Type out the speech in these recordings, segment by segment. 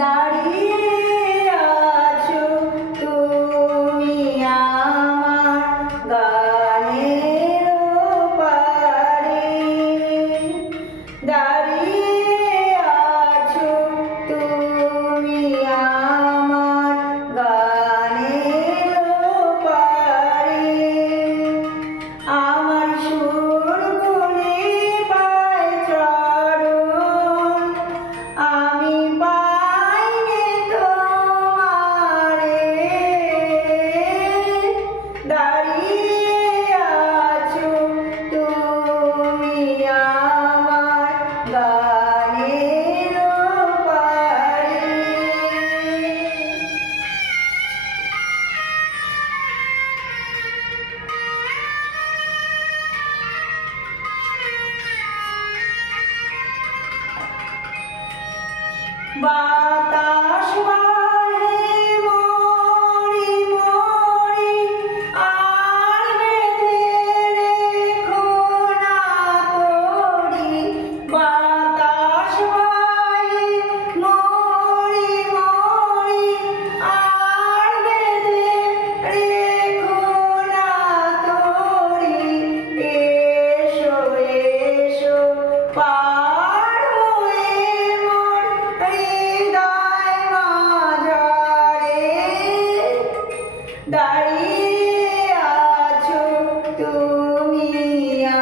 দাঁড়িয়ে আছো তুমি আমার গানের পারে, দাঁড়িয়ে আছো তুমি আমার গানের পারে। আমার সুরগুলি পায় চরণ, আমি পাইনি তোমারে। দাঁড়িয়ে আছো তুমি আমার গানের পারে। বাতাস বাহে মরি মরি, আর বেঁধে রেখো না তরি। বাতাস বাহে মরি মরি, আর বেঁধে রেখো না তরি। এসো এসো পার হয়ে মোর হৃদয় মাঝারে। দাঁড়িয়ে আছো তুমি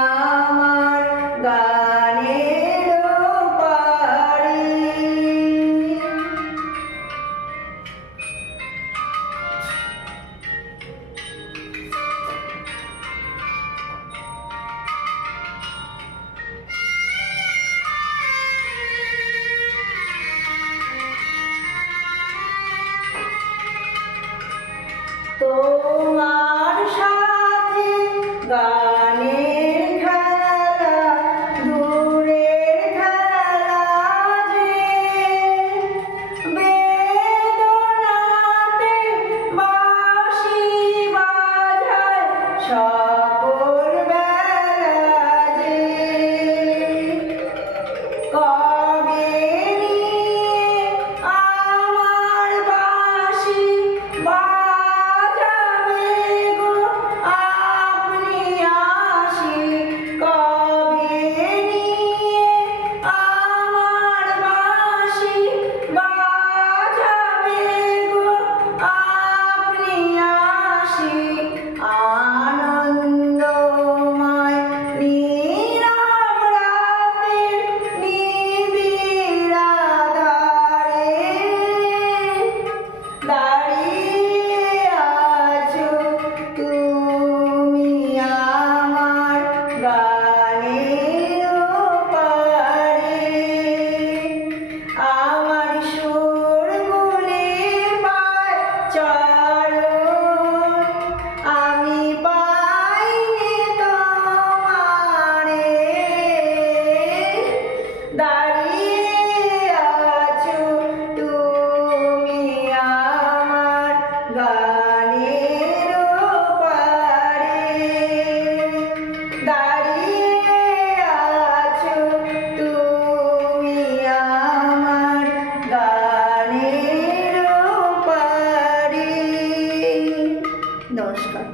আমার গানের পারে। তোমার সাথে গানের খেলা দূরের খেলা যে, বেদনাতে বাঁশি বাজায় সকল বেলা যে। কবে নিয়ে আমার বাঁশি বাজাবে গো আপনি আসি। কবে নিয়ে আমার বাঁশি বাজাবে গো আপনি আসি। আনন্দময় নীরব রাতের নিবিড় আঁধারে, দাঁড়িয়ে আছো তুমি আমার গানের পারে। আমার সুরগুলি পায় চরণ, আমি পাইনি তোমারে। দাঁড়িয়ে আছো তুমি আমার গানের পারে। দাঁড়িয়ে আছো তুমি আমার গানের পারে। নমস্কার।